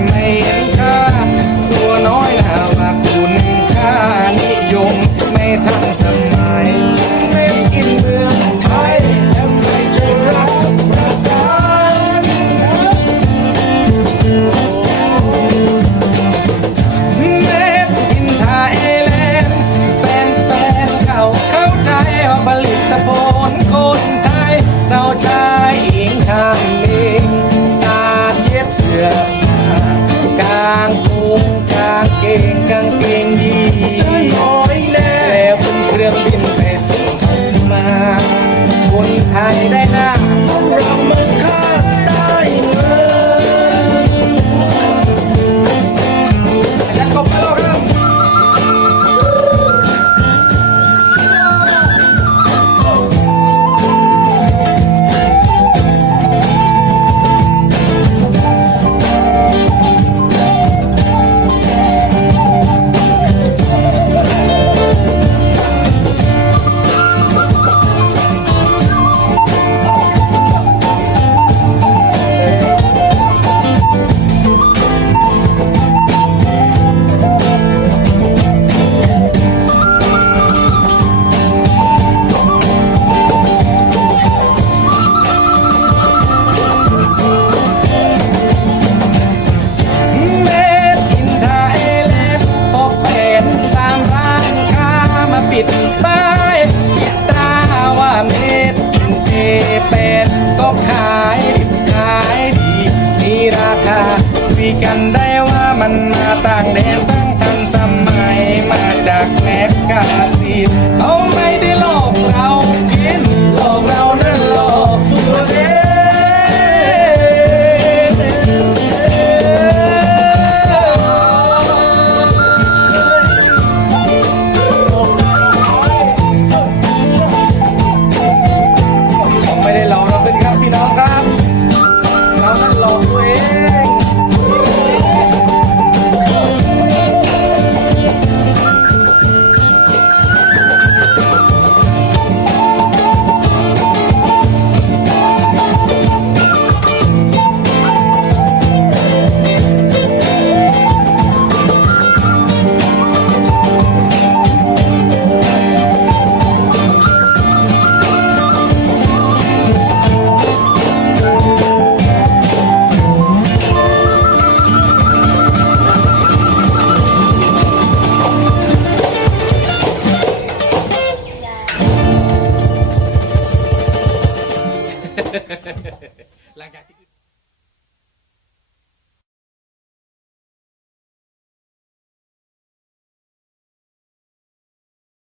made ต่างแดนตั้งทันสมัยมาจากแมกกาซีน like I think.